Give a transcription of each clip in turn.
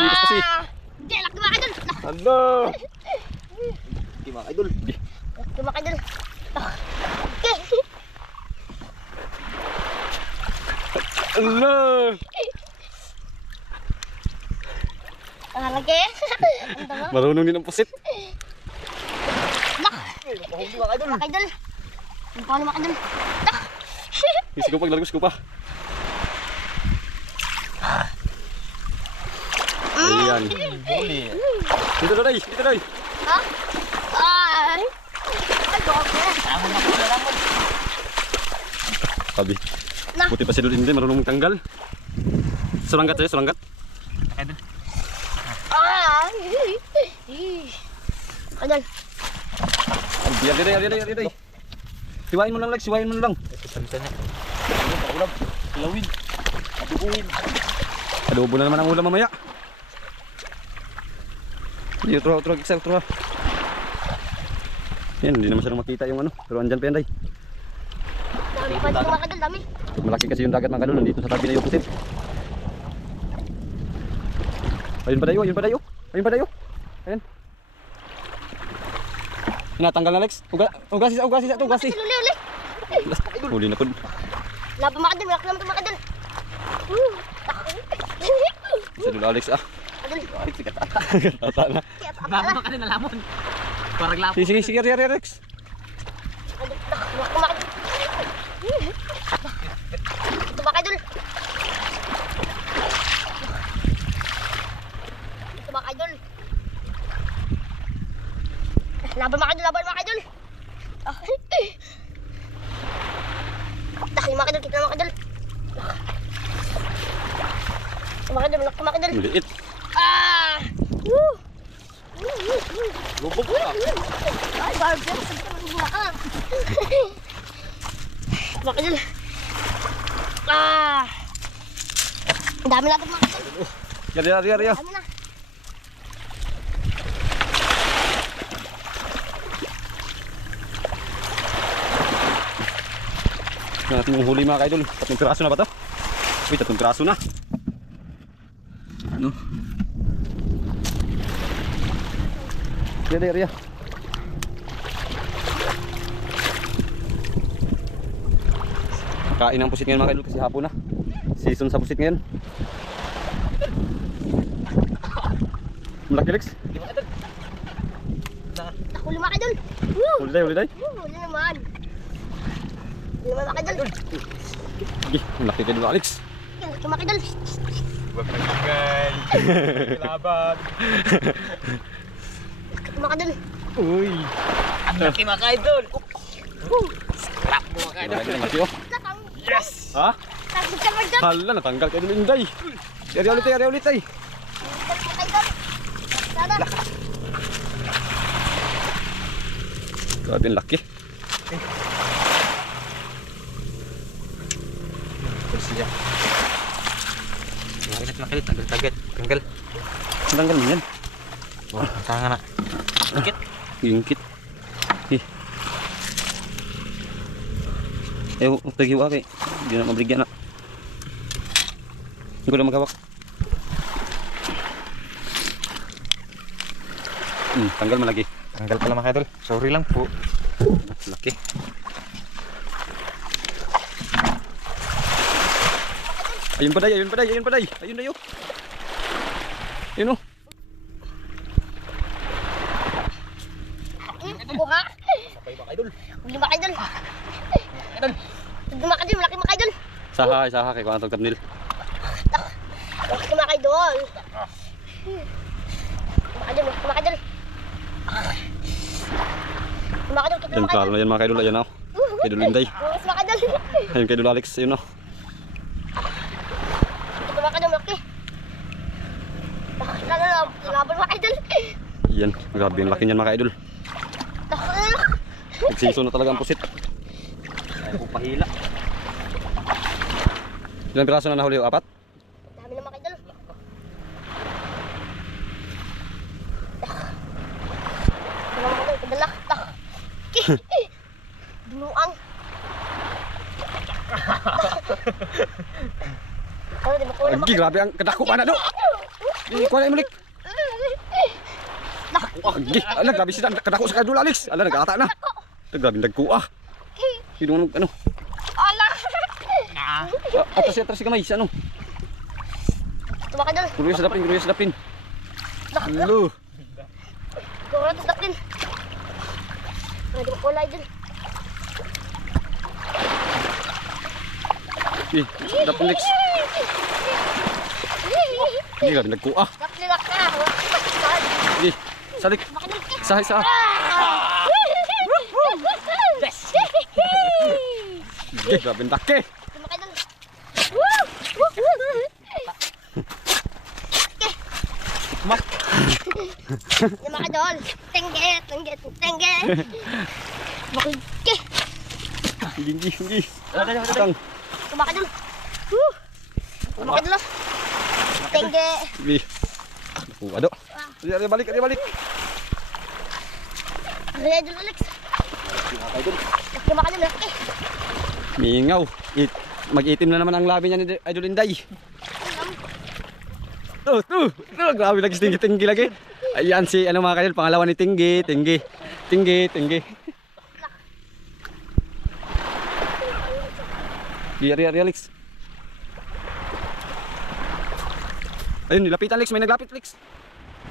Tigas pa si. Di, laki mga idol. Ano? Laki mga idol. Laki mga idol. Okay. Ano? Laki. Ang tama. Marunong din ang pusit. Laki mga idol. Ang paano mga idol. Isig ko pag nalagos ko pa. Ayan. Dito na, Day. Dito na. Ha? Ay. Ay, gogo. Sabi. Nah. Buti pa si Lul hindi marunong tanggal. Suranggat saya, suranggat. Ay. Idol. Biar dia. Siwain mo lang, Lex. Siwain mo lang. Ulam. Lawin. Adubuin. Adobo na naman ang ulam mamaya. Utro. Yan, hindi naman siya makita yung ano. Pero andyan pa yan, Day. Dami pa dito mga idol, dami. Malaki kasi yung dagat mga kadol. Nandito sa tabi na yung pusit. Ayun pa dayo. Ayun. Tinatanggal na, Lex. Ugasi. Uli. Huli na po. Laban mga idol, malaki naman ito mga idol. Si Lul Alex Idol. Tata na. Mama ka rin nalamon. Parang lapo. Sige, Rex. Malaki mga idol. Ito mga idol. Ito mga idol. Laban mga idol. Laki mga idol, kita mga idol. Mga idol, malaki mga idol. Maliit. Ah! Woo! Lubog ka. Ay, barber, sabi ka magbubuhaan. Mga idol. Ah! Ang dami natin mga idol. Yari. Dami na. Natin yung huli mga kaidol. 3 piraso na ba ito? Uy, 3 piraso na. Ano? Yari. Kain ang pusit ngayon mga kaidol kasi hapon na. Season sa pusit ngayon. Malaki, Lex. Huli mga idol. Woo! Huli day. Huli naman. Huli naman mga idol. Sige, malaki kaidol Alex. Laki mga idol. Huwag nagkagay. Laban. Laki mga idol. Uy. Ang laki mga idol. Scrap mo mga idol. Malaki oh. Lakang. Yes! Ha? Laki ka mga idol. Hala, natanggal kaidol Inday. Yari ulit ay. Laki mga idol. Sana. Grabe ang laki. Kursiya. Makalit. Tanggal. Tanggal mo yan. Wah, tangan na. Dikit. Gingkit. Tagiwa kay. Hindi na mabligyan na. Hindi ko na magawak. Tanggal mo lagi. Tanggal pala mga idol. Sorry lang po. Laki. Ayun pa day. Ayun na yun. Ayun oh. Buha. Sabay mga idol. Huli mga idol. Huli mga idol. Malaki mga idol. Saha kay kuha tag nil. Malaki mga idol. Mga idol. Mga idol. Mga idol. Kita Yan mga idol. klaro na yan mga kaidol. Ayan oh. Kaidol Inday. Mga mga idol. Ayun kaidol Alex. Ayun oh. Ito mga idol. Malaki. Laban mga idol. Yan. Grabe yung laki niyan mga kaidol. Nagsiso na talaga ang pusit. Ayaw ko pahila. Ilang piraso na nahuli? 4? Dami na mga idol. Mga idol. Kadalak. Binuang. Ano, di ba kulang Agi, grabe ang kadako pa na do. Kuha na imulik. Agi, ala grabe sila kadako sa kadul Alex. Ala nagata na. Grabe nagkuha. Hidung ano? Ala! Atas si kamay sa ano? Tumakay dun. Kuruya sa dapin. Lu. Kuha sa dapin. Pwede kulay dun. Dapin Lex. Hindi grabe nagkuha. Dapin na ka. Agi, salik. Sahay sa. Agi, grabe ndake. Tumakay dun. Tumakay dun. Tengge. Makike. Hindi. Tang. Tumakay dun. Tumakay dun. Tengge. Bi. Ado. Dia balik. Kaya dun Alex. Tumakay dun. Mingaw. Mag-itim na naman ang labi niya ni Idol Inday. Tuh. Grabe lagi tinggi lagi. Ayan si ano mga kaidol, pangalawa ni Tinggi. Ari Alex. Ayun, nilapitan Alex, may naglapit Alex.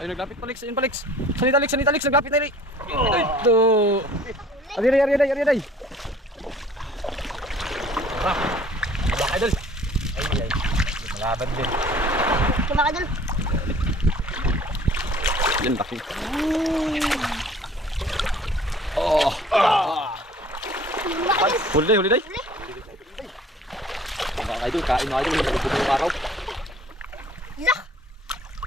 Ayun, naglapit pa Alex, ayun pa Alex. Sanita Alex, naglapit na rin. Ito. Ari. Mga idol. Ay. Malaban din. Tumakay dun. Yan, laki. Oh. Tumakay dun. Huli day. Mga idol, kain mga idol. Nagpupunta yung araw. Lah!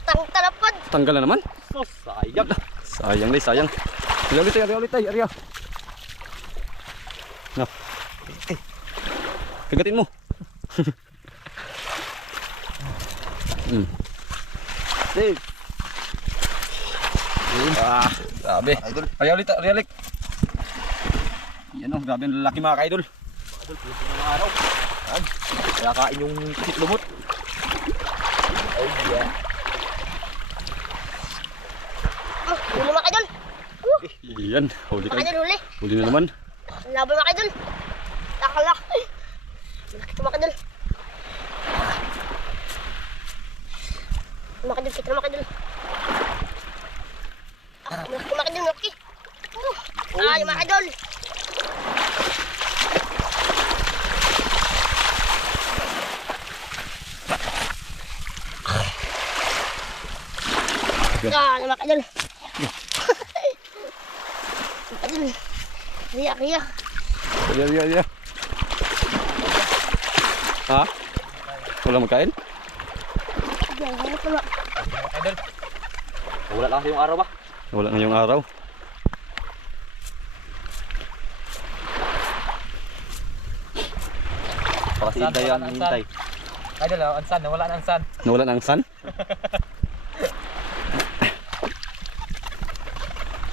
Talapod. Tanggal na naman. Sus, sayang. Sayang. Ari ulit tay. No. Kagatin mo. Save. Grabe. Ari ulit. Yan o, grabe ang lalaki mga kaidol. Idol, pupunta yung araw. Kaya kain yung pisit lumot. Oh yeah. Huli mga idol. Yan, huli Mga tayo. idol, huli. Huli na naman. Laban mga idol. Takalak. Malaki mga idol. Kita mga idol. Malaki mga idol, malaki. Yung mga idol. Yung mga idol. Riya. Iya. Ha? Wala magkain? Jangan lupa. Mga idol. Wala lang yung araw ba? Wala ngayong araw. Kasi hintay yan, hintay. Idol, ansan, nawala na ansan. Nawala na ang sun?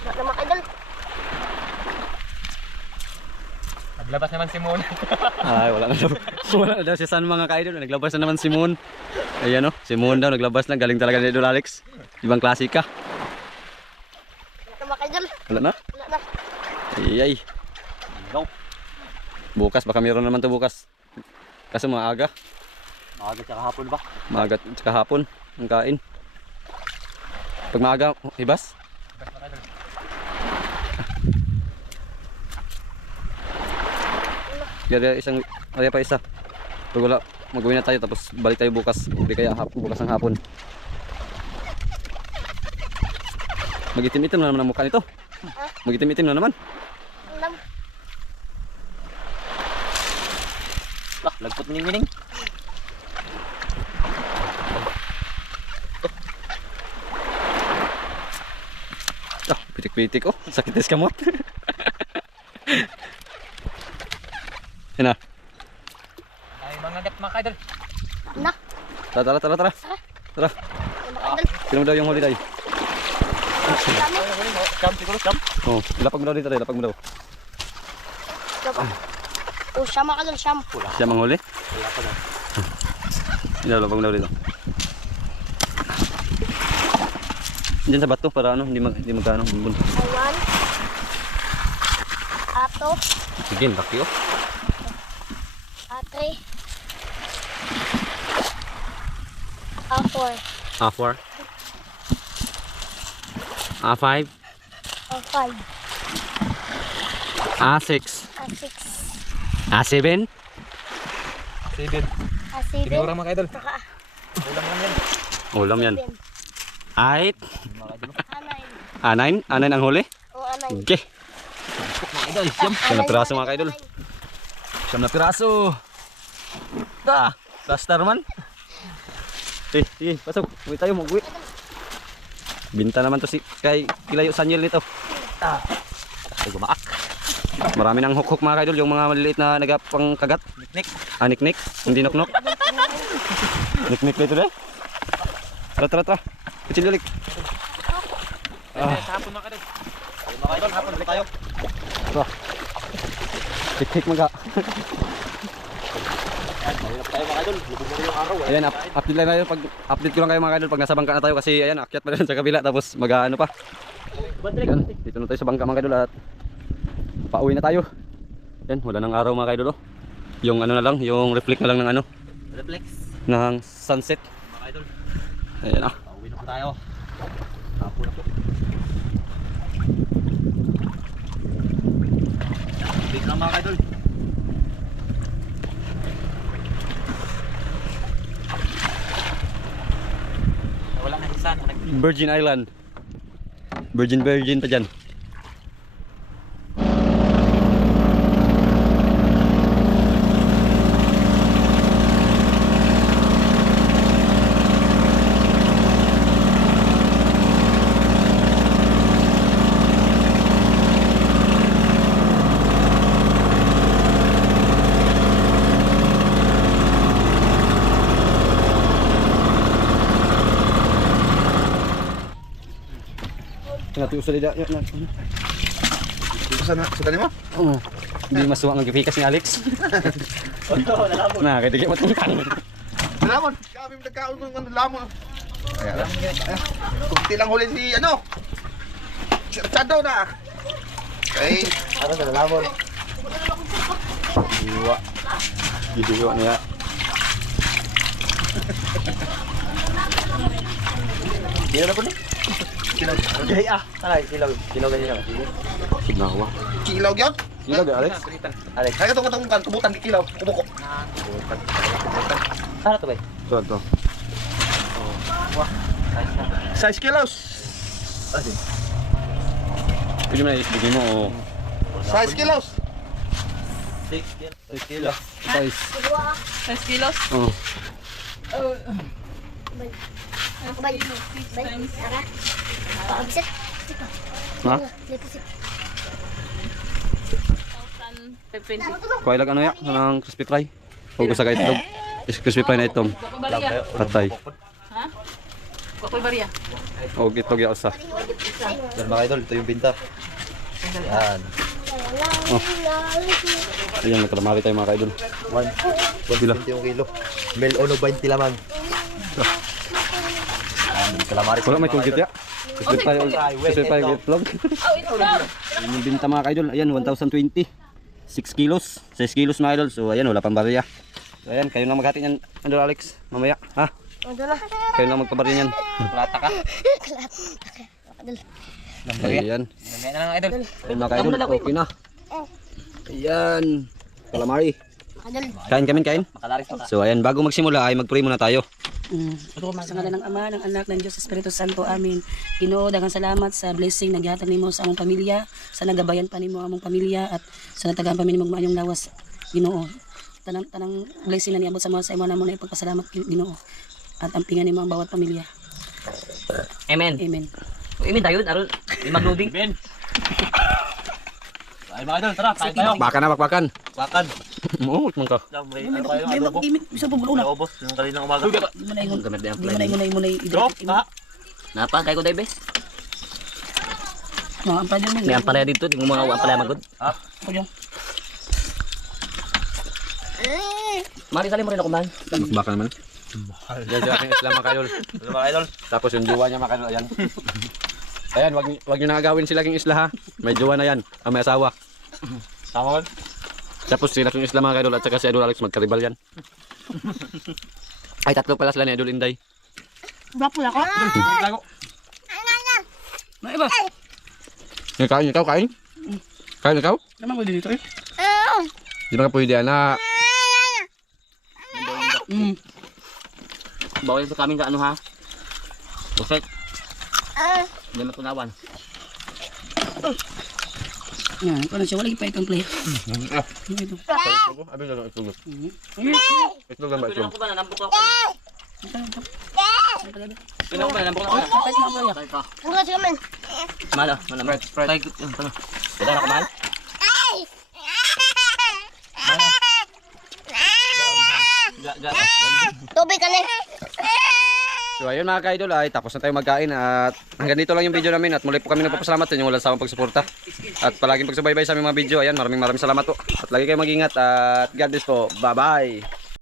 Wala mga idol. Naglabas naman si Moon. Ay, wala na daw. Wala na daw si San mga kaidol. Naglabas na naman si Moon. Ayan o, si Moon daw naglabas na. Galing talaga ni Idol Alex. Ibang klase ka. Wala mga idol. Wala na? Wala na. Iyay. No. Bukas, baka meron naman to bukas. Kaso maaga. Maaga tsaka hapon ba? Maaga at hapon ang kain. Pag maaga, ibas. Kaya isang, kaya pa isa. Pag wala, mag-uwi na tayo tapos balik tayo bukas. Hindi kaya bukas ang hapon. Mag-itim-itim na naman ang mukha nito. Mag-itim-itim na naman. Alam. Lagpot mining-mining. Pitik-pitik oh, sakit sa kamot. Yan na. Ay, mga gat mga idol. Na. Tara. Tara. Wala mga idol. Sino daw yung huli tayo? Dami. Cam, siguro cam. Oh, ilapag mo daw dito tayo, ilapag mo daw. Dapat. Oh, siya mga idol, siya. Siya manghuli? Wala pa na. Ilapag mo daw dito. Diyan sa bato para ano, hindi magkano. Ayan. Ato. Sige, laki oh. A3. A4. A4. A5. A5. A6. A6. A7. 7. A7. Tinura mga idol. Saka Ulam lang yan. Ulam yan. 7. 8. A9. A9. A9 ang huli. O A9. Okay. Mga idol, siyam. Siyam na piraso mga kaidol. Siyam na piraso. Plaster man. Sige, pasok. Uwi tayo, mag-uwi. Binta naman to si kay Kilayo Sanyel nito. Ay, gumaak. Marami nang huk-huk mga kaidol, yung mga maliliit na nagapang kagat. Niknik. Niknik, hindi nok-nok. Niknik dito deh. Tara. Kecil balik. Hapon mga idol. Mga idol, hapon ulit tayo. Wah. Hik-hik mga. Mahirap tayo mga idol. Lubog na rin yung araw. Ayan, update lang tayo. Update ko lang kayo mga kaidol pag nasa bangka na tayo kasi ayan, akyat pa rin sa kabila tapos mag-ano pa. Ayan, dito na tayo sa bangka mga kaidol at pauwi na tayo. Ayan, wala nang araw mga kaidol. Oh. Yung ano na lang, yung reflect na lang ng ano, Reflex. ng sunset. Mga idol. Ayan ah. Pauwi na po tayo. Hapon na po. Big na mga idol. Wala na isa. Virgin Island. Virgin pa dyan. Nanti usah tidak ya. Sana sa kanimo? Oh. Hindi masuwang ang gipikas ni Alex. Nah, kaya tigit matungkang. Lamon. Kami nagkaon ng lamon. Ayan. Kunti lang huli si ano. Shadow na. Okay. Ano sa lamon? Diwa. Gidiwa niya. Kilo na po ni? Kilo. Jay Aray, kilo. Kilo ganyan lang. Sinawa. Kilaw gyud. Sino ga Alex? Alex. Kaya katong kan kubutan di kilaw, kubuko. Ano to ba? Ito. Size kilos. Pwede mo na isbigin mo. Oh. Size kilos. 6 kilo. Guys. 6 kilos. Oh. Bay. Tara. Paabisit. Ha? Lipisit. 1,520. Kuha ilag ano ya? Anong crispy fry? O gusto ka itlog? Crispy fry na itom. Kuha bariya. Patay. Ha? Kuha bariya. O itlog ya usa. Yan mga idol, ito yung binta. Yan. Ayan, nagkalamari tayo mga kaidol. 120 yung kilo. Mel ono 20 lamang. Calamari. Wala may kulgit ya. Crispy fry itlog. Oh, ito na. Ayan yung binta mga kaidol. Ayan, 1,020. 6 kilos. 6 kilos mga idol. So ayan, wala pang barya. So ayan, kayo na maghati niyan. Ano Alex? Mamaya. Ha? Ando na. Kayo na magpabarya niyan. Plata ka. Ayan. Mamaya na lang idol. Ayan mga kaidol. Okay na. Ayan. Calamari. Adol. Kain. Makalaris pa ka. So ayan, bago magsimula ay mag-pray muna tayo. Sa ngalan ng Ama, ng Anak, ng Diyos, Espiritu Santo. Amin. Ginoo, daghang salamat sa blessing na gihatag nimo sa among pamilya, sa nagabayan pa nimo among pamilya at sa natagaan pa nimo maayong lawas. Ginoo, tanang blessing na niabot sa mga sa imo namo na ipagpasalamat Ginoo. At ampingan nimo ang bawat pamilya. Amen. Amen. Amen tayo, aron maglubing. Amen. Ay mga idol, tara, kain tayo. Bakbakan. Bakan. Muot man ka. Ano kayo, adobo? Bisa po bulo na. Adobo, yung kaninang umaga. Di mo na ingon. Di mo na Drop, ha? Napa kay ko dai bes. No, ang padyon May mo. ampalaya dito, di mo mga ampalaya magod. Ha? Padyon. Mari sali mo rin ako man. Bakbakan naman. Yan sa aking isla mga kaidol. Ano mga idol? Tapos yung jowa niya mga kaidol, ayan. Ayan, wag nyo nagagawin sila king isla ha. May jowa na yan, may asawa. Tama man. Tapos sila king isla mga kaidol at saka si Idol Alex magkaribal yan. Ay, tatlo pala sila ni Idol Inday. Bapo ako. Lago. May iba. Ikaw, kain? Kain ikaw? Naman ko dito eh. Di ba ka pwede na? Bawal sa kami sa ano ha? Buset. Hindi matunawan. Yan, kung siya wala ipait ang plate. Ito. Abi na lang itlog. Ayun. Itlog lang ba Pinuha itlog? ko ba? Nanampok ako. Pinuha ko ba? Nanampok ako. Kahit mga playa. Tay ka. Ano kasi kami? Malo. Tay ko. Kita na kumain? Tubig ka na. So ayun mga ka-idol ay tapos na tayo magkain at hanggang dito lang yung video namin at muli po kami nagpapasalamat sa inyong walang sawang pagsuporta at palaging pagsubaybay sa aming mga video. Ayan, maraming salamat po at lagi kayo mag-ingat at God bless po. Bye bye.